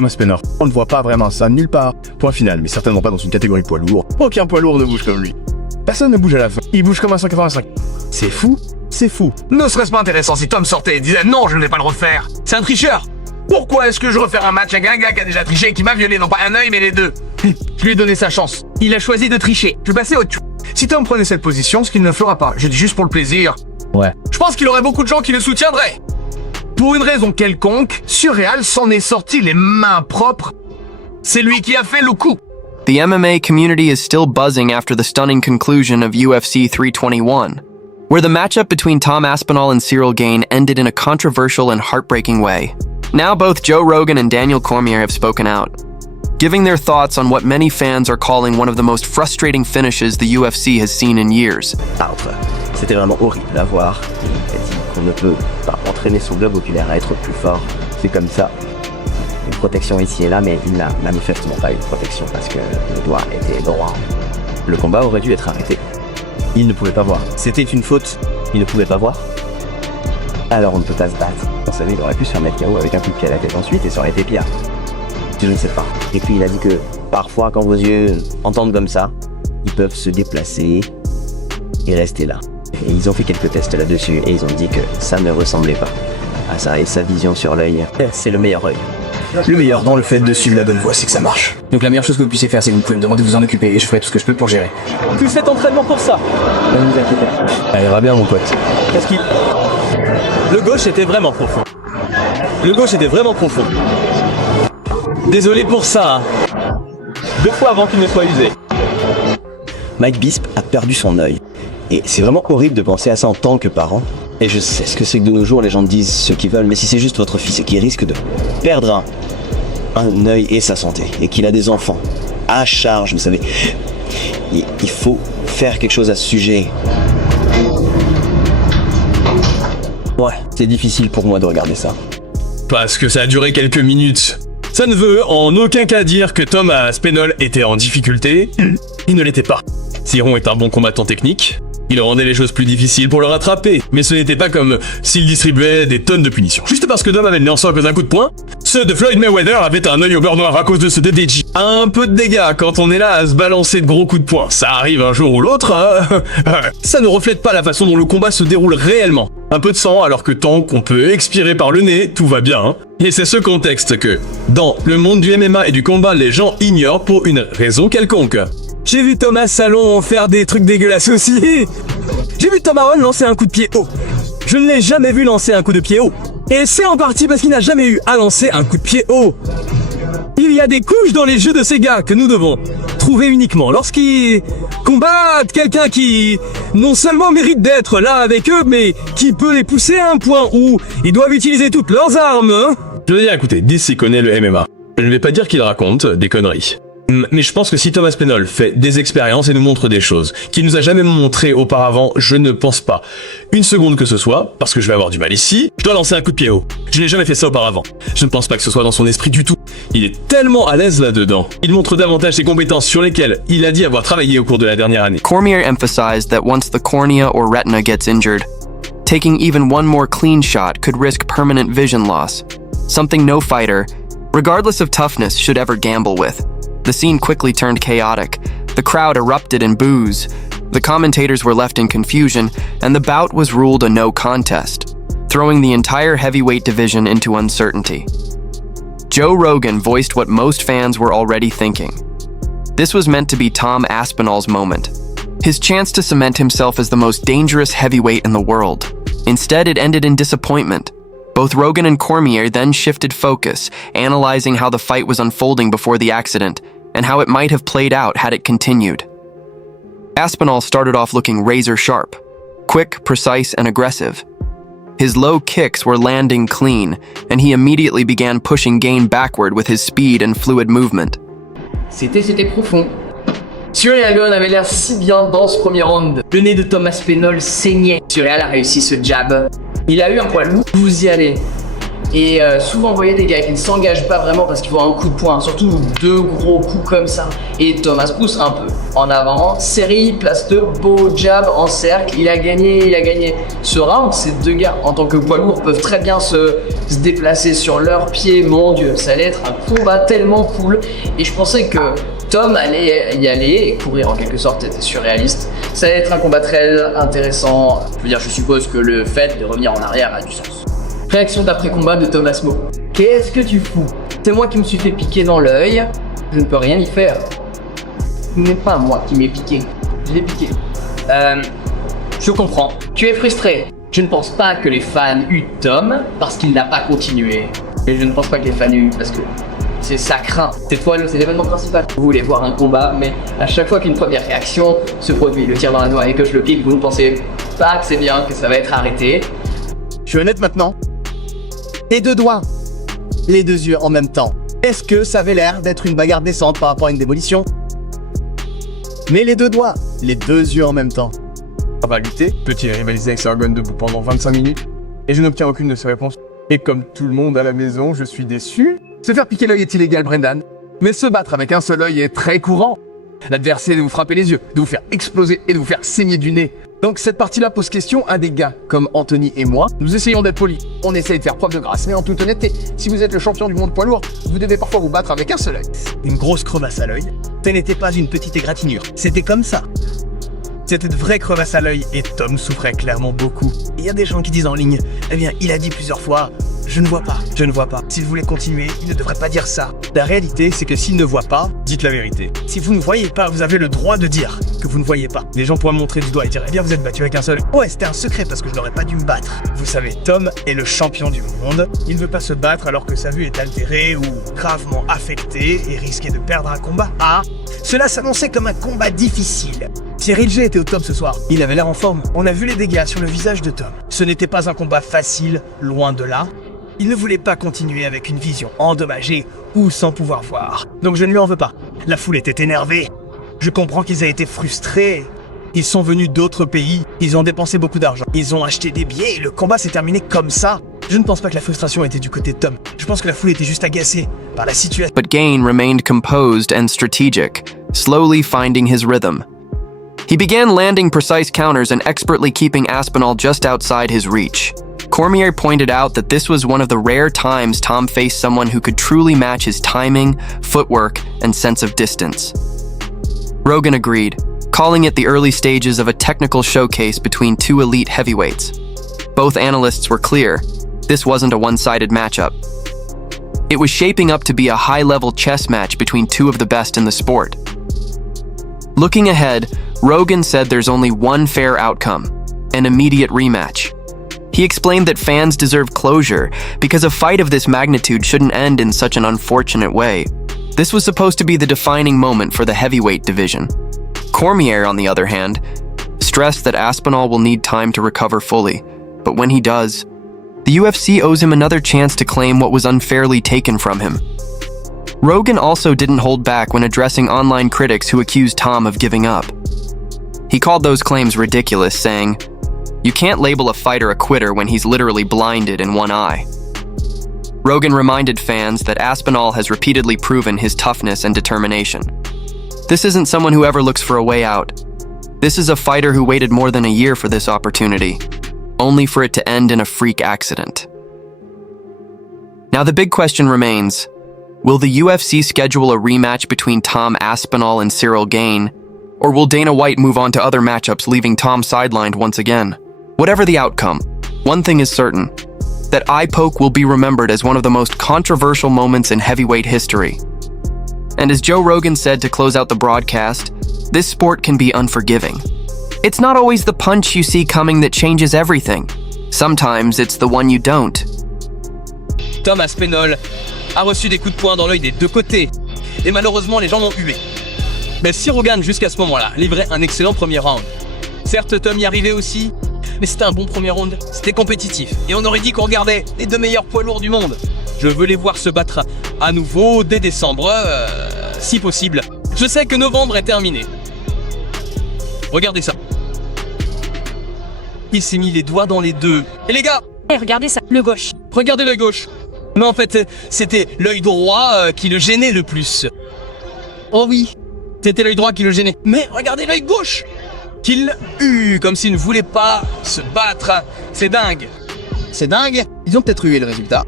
Thomas Aspinall. On ne voit pas vraiment ça nulle part. Point final, mais certainement pas dans une catégorie poids lourd. Aucun poids lourd ne bouge comme lui. Personne ne bouge à la fin. Il bouge comme un 185. C'est fou. C'est fou. Ne serait-ce pas intéressant si Tom sortait et disait non, je ne vais pas le refaire. C'est un tricheur. Pourquoi est-ce que je refais un match avec un gars qui a déjà triché et qui m'a violé non pas un œil mais les deux? Je lui ai donné sa chance. Il a choisi de tricher. Je vais passer au dessus. Si Tom prenait cette position, ce qu'il ne fera pas, je dis juste pour le plaisir. Ouais. Je pense qu'il y aurait beaucoup de gens qui le soutiendraient. Pour une raison quelconque, Surreal s'en est sorti les mains propres. C'est lui qui a fait le coup. The MMA community is still buzzing after the stunning conclusion of UFC 321, where the matchup between Tom Aspinall and Cyril Gane ended in a controversial and heartbreaking way. Now both Joe Rogan and Daniel Cormier have spoken out, giving their thoughts on what many fans are calling one of the most frustrating finishes the UFC has seen in years. C'était vraiment horrible à voir. Il a dit qu'on ne peut pas entraîner son globe oculaire à être plus fort. C'est comme ça. Une protection ici et là, mais il n'a manifestement pas eu de protection parce que le doigt était droit. Le combat aurait dû être arrêté. Il ne pouvait pas voir. C'était une faute. Il ne pouvait pas voir. Alors on ne peut pas se battre. Vous savez, il aurait pu se faire mettre KO avec un coup de pied à la tête ensuite et ça aurait été pire. Je ne sais pas. Et puis il a dit que parfois quand vos yeux entendent comme ça, ils peuvent se déplacer et rester là. Et ils ont fait quelques tests là-dessus et ils ont dit que ça ne ressemblait pas à ça. Et sa vision sur l'œil, c'est le meilleur œil. Le meilleur dans le fait de suivre la bonne voie, c'est que ça marche. Donc la meilleure chose que vous puissiez faire, c'est que vous pouvez me demander de vous en occuper et je ferai tout ce que je peux pour gérer. Tout cet entraînement pour ça. Ne vous inquiétez pas. Ça ira bien, mon pote. Qu'est-ce qu'il... Le gauche était vraiment profond. Le gauche était vraiment profond. Désolé pour ça. Hein. 2 fois avant qu'il ne soit usé. Mike Bisping a perdu son œil. Et c'est vraiment horrible de penser à ça en tant que parent. Et je sais ce que c'est que de nos jours, les gens disent ce qu'ils veulent, mais si c'est juste votre fils qui risque de perdre un œil et sa santé, et qu'il a des enfants à charge, vous savez, il faut faire quelque chose à ce sujet. Ouais, c'est difficile pour moi de regarder ça. Parce que ça a duré quelques minutes. Ça ne veut en aucun cas dire que Thomas Aspinall était en difficulté. Il ne l'était pas. Cyron est un bon combattant technique. Il rendait les choses plus difficiles pour le rattraper, mais ce n'était pas comme s'il distribuait des tonnes de punitions. Juste parce que Dom avait le nez en sang à cause d'un coup de poing, ceux de Floyd Mayweather avaient un œil au beurre noir à cause de ce DDG. Un peu de dégâts quand on est là à se balancer de gros coups de poing. Ça arrive un jour ou l'autre, hein. Ça ne reflète pas la façon dont le combat se déroule réellement. Un peu de sang alors que tant qu'on peut expirer par le nez, tout va bien. Hein. Et c'est ce contexte que, dans le monde du MMA et du combat, les gens ignorent pour une raison quelconque. J'ai vu Thomas Salon faire des trucs dégueulasses aussi. J'ai vu Tom Aaron lancer un coup de pied haut. Je ne l'ai jamais vu lancer un coup de pied haut. Et c'est en partie parce qu'il n'a jamais eu à lancer un coup de pied haut. Il y a des couches dans les jeux de ces gars que nous devons trouver uniquement lorsqu'ils combattent quelqu'un qui non seulement mérite d'être là avec eux, mais qui peut les pousser à un point où ils doivent utiliser toutes leurs armes. Hein. Je veux dire, écoutez, DC connaît le MMA. Je ne vais pas dire qu'il raconte des conneries. Mais je pense que si Thomas Aspinall fait des expériences et nous montre des choses qu'il nous a jamais montré auparavant, je ne pense pas une seconde que ce soit, parce que je vais avoir du mal ici, je dois lancer un coup de pied haut. Je n'ai jamais fait ça auparavant. Je ne pense pas que ce soit dans son esprit du tout. Il est tellement à l'aise là-dedans. Il montre davantage ses compétences sur lesquelles il a dit avoir travaillé au cours de la dernière année. Cormier emphasized that once the cornea or retina gets injured, taking even one more clean shot could risk permanent vision loss, something no fighter, regardless of toughness, should ever gamble with. The scene quickly turned chaotic. The crowd erupted in boos. The commentators were left in confusion, and the bout was ruled a no contest, throwing the entire heavyweight division into uncertainty. Joe Rogan voiced what most fans were already thinking. This was meant to be Tom Aspinall's moment, his chance to cement himself as the most dangerous heavyweight in the world. Instead, it ended in disappointment. Both Rogan and Cormier then shifted focus, analyzing how the fight was unfolding before the accident, and how it might have played out had it continued. Aspinall started off looking razor sharp, quick, precise, and aggressive. His low kicks were landing clean, and he immediately began pushing Gane backward with his speed and fluid movement. C'était profond. Surreal Gane avait l'air si bien dans ce premier round. Le nez de Tom Aspinall saignait. Surreal a réussi ce jab. Il a eu un poids lourd, vous y allez. Et souvent, vous voyez des gars qui ne s'engagent pas vraiment parce qu'ils font un coup de poing, surtout 2 gros coups comme ça. Et Thomas pousse un peu en avant, série, place de beau jab en cercle. Il a gagné ce round. Ces 2 gars, en tant que poids lourd, peuvent très bien se se déplacer sur leurs pieds. Mon dieu, ça allait être un combat tellement cool. Et je pensais que Tom allait y aller et courir en quelque sorte, c'était surréaliste. Ça allait être un combat très intéressant. Je veux dire, je suppose que le fait de revenir en arrière a du sens. Réaction d'après-combat de Thomas Mo. Qu'est-ce que tu fous? C'est moi qui me suis fait piquer dans l'œil. Je ne peux rien y faire. Ce n'est pas moi qui m'ai piqué. Je l'ai piqué. Je comprends. Tu es frustré. Je ne pense pas que les fans eut Tom parce qu'il n'a pas continué. Et je ne pense pas que les fans eut parce que c'est ça craint. Cette fois, c'est l'événement principal. Vous voulez voir un combat, mais à chaque fois qu'une première réaction se produit, le tir dans la noix et que je le pique, vous ne pensez pas que c'est bien, que ça va être arrêté. Je suis honnête maintenant. Les deux doigts. Les deux yeux en même temps. Est-ce que ça avait l'air d'être une bagarre décente par rapport à une démolition? Mais les deux doigts. Les deux yeux en même temps. On va lutter. Petit rivaliser avec Sargon debout pendant 25 minutes. Et je n'obtiens aucune de ses réponses. Et comme tout le monde à la maison, je suis déçu. Se faire piquer l'œil est illégal, Brendan. Mais se battre avec un seul œil est très courant. L'adversaire de vous frapper les yeux, de vous faire exploser et de vous faire saigner du nez. Donc cette partie-là pose question à des gars comme Anthony et moi. Nous essayons d'être polis. On essaye de faire preuve de grâce. Mais en toute honnêteté, si vous êtes le champion du monde poids lourd, vous devez parfois vous battre avec un seul œil. Une grosse crevasse à l'œil. Ce n'était pas une petite égratignure. C'était comme ça. C'était de vraies crevasses à l'œil et Tom souffrait clairement beaucoup. Il y a des gens qui disent en ligne, eh bien, il a dit plusieurs fois, je ne vois pas, je ne vois pas. S'il voulait continuer, il ne devrait pas dire ça. La réalité, c'est que s'il ne voit pas, Dites la vérité. si vous ne voyez pas, vous avez le droit de dire que vous ne voyez pas. Les gens pourraient me montrer du doigt et dire, eh bien, vous êtes battu avec un seul. Ouais, c'était un secret parce que je n'aurais pas dû me battre. Vous savez, Tom est le champion du monde. Il ne veut pas se battre alors que sa vue est altérée ou gravement affectée et risquer de perdre un combat. Ah, cela s'annonçait comme un combat difficile. Cyril G était au top ce soir. Il avait l'air en forme. On a vu les dégâts sur le visage de Tom. Ce n'était pas un combat facile, loin de là. Il ne voulait pas continuer avec une vision endommagée ou sans pouvoir voir. Donc je ne lui en veux pas. La foule était énervée. Je comprends qu'ils aient été frustrés. Ils sont venus d'autres pays. Ils ont dépensé beaucoup d'argent. Ils ont acheté des billets et le combat s'est terminé comme ça. Je ne pense pas que la frustration était du côté de Tom. Je pense que la foule était juste agacée par la situation. But Gain remained composed and strategic, slowly finding his rhythm. He began landing precise counters and expertly keeping Aspinall just outside his reach. Cormier pointed out that this was one of the rare times Tom faced someone who could truly match his timing, footwork, and sense of distance. Rogan agreed, calling it the early stages of a technical showcase between two elite heavyweights. Both analysts were clear, this wasn't a one-sided matchup. It was shaping up to be a high-level chess match between two of the best in the sport. Looking ahead, Rogan said there's only one fair outcome, an immediate rematch. He explained that fans deserve closure because a fight of this magnitude shouldn't end in such an unfortunate way. This was supposed to be the defining moment for the heavyweight division. Cormier, on the other hand, stressed that Aspinall will need time to recover fully, but when he does, the UFC owes him another chance to claim what was unfairly taken from him. Rogan also didn't hold back when addressing online critics who accused Tom of giving up. He called those claims ridiculous, saying, "You can't label a fighter a quitter when he's literally blinded in one eye." Rogan reminded fans that Aspinall has repeatedly proven his toughness and determination. This isn't someone who ever looks for a way out. This is a fighter who waited more than a year for this opportunity, only for it to end in a freak accident. Now the big question remains, will the UFC schedule a rematch between Tom Aspinall and Cyril Gane, or will Dana White move on to other matchups, leaving Tom sidelined once again? Whatever the outcome, one thing is certain, that eye poke will be remembered as one of the most controversial moments in heavyweight history. And as Joe Rogan said to close out the broadcast, this sport can be unforgiving. It's not always the punch you see coming that changes everything. Sometimes it's the one you don't. Tom Aspinall a reçu des coups de poing dans l'œil des deux côtés. Et malheureusement, les gens l'ont hué. Mais si Rogan, jusqu'à ce moment-là, livrait un excellent premier round. Certes, Tom y arrivait aussi, mais c'était un bon premier round. C'était compétitif. Et on aurait dit qu'on regardait les deux meilleurs poids lourds du monde. Je veux les voir se battre à nouveau dès décembre, si possible. Je sais que novembre est terminé. Regardez ça. Il s'est mis les doigts dans les deux. Et les gars, Regardez ça, le gauche. regardez l'œil gauche. Mais en fait, c'était l'œil droit qui le gênait le plus. Oh oui, c'était l'œil droit qui le gênait. Mais regardez l'œil gauche qu'il eut, comme s'il ne voulait pas se battre. C'est dingue. C'est dingue. Ils ont peut-être eu le résultat.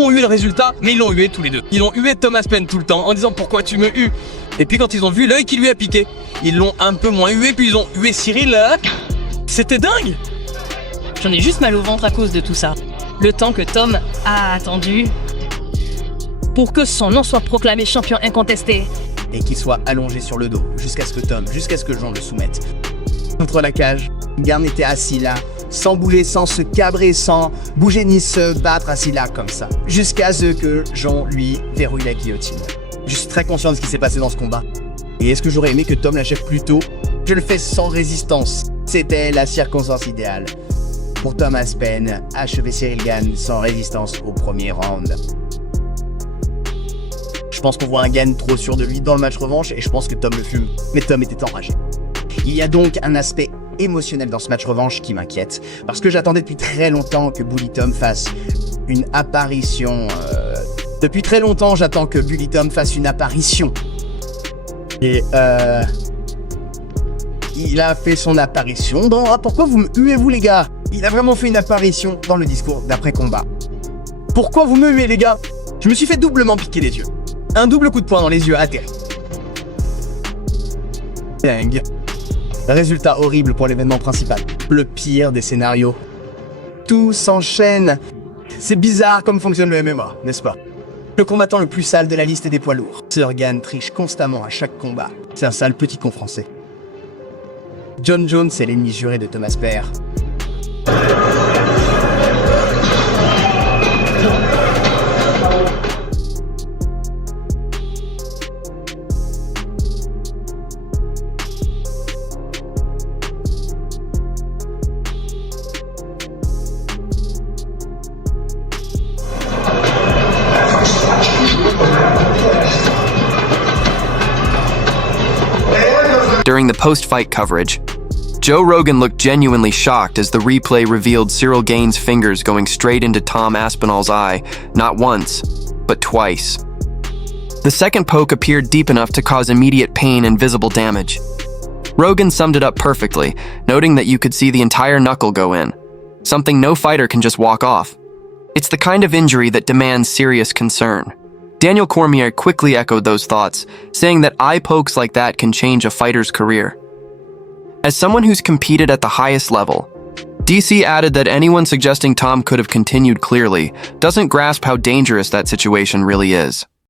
ont eu le résultat, mais ils l'ont hué tous les deux. Ils ont hué Thomas Paine tout le temps en disant pourquoi tu me hues. Et puis quand ils ont vu l'œil qui lui a piqué, ils l'ont un peu moins hué, puis ils ont hué Cyril. C'était dingue. J'en ai juste mal au ventre à cause de tout ça. Le temps que Tom a attendu pour que son nom soit proclamé champion incontesté. Et qu'il soit allongé sur le dos, jusqu'à ce que Jean le soumette. Contre la cage, Garn était assis là, sans bouger, sans se cabrer, sans bouger ni se battre, assis là comme ça. Jusqu'à ce que Jean lui verrouille la guillotine. Je suis très conscient de ce qui s'est passé dans ce combat. Et est-ce que j'aurais aimé que Tom l'achève plus tôt? Je le fais sans résistance. C'était la circonstance idéale. Pour Thomas Paine, achever Cyril Gane sans résistance au premier round. Je pense qu'on voit un Gane trop sûr de lui dans le match revanche et je pense que Tom le fume. Mais Tom était enragé. Il y a donc un aspect émotionnel dans ce match revanche qui m'inquiète. Parce que j'attendais depuis très longtemps que Bully Tom fasse une apparition. Depuis très longtemps, j'attends que Bully Tom fasse une apparition. Et il a fait son apparition dans... Ah, pourquoi vous me huez, vous les gars? Il a vraiment fait une apparition dans le discours d'après-combat. Pourquoi vous me huez, les gars? Je me suis fait doublement piquer les yeux. Un double coup de poing dans les yeux atterri. Dingue. Résultat horrible pour l'événement principal. Le pire des scénarios. Tout s'enchaîne. C'est bizarre comme fonctionne le MMA, n'est-ce pas? Le combattant le plus sale de la liste des poids lourds. Sir Gane triche constamment à chaque combat. C'est un sale petit con français. John Jones est l'ennemi juré de Thomas Paine. During the post-fight coverage, Joe Rogan looked genuinely shocked as the replay revealed Cyril Gane's fingers going straight into Tom Aspinall's eye, not once, but twice. The second poke appeared deep enough to cause immediate pain and visible damage. Rogan summed it up perfectly, noting that you could see the entire knuckle go in, something no fighter can just walk off. It's the kind of injury that demands serious concern. Daniel Cormier quickly echoed those thoughts, saying that eye pokes like that can change a fighter's career. As someone who's competed at the highest level, DC added that anyone suggesting Tom could have continued clearly doesn't grasp how dangerous that situation really is.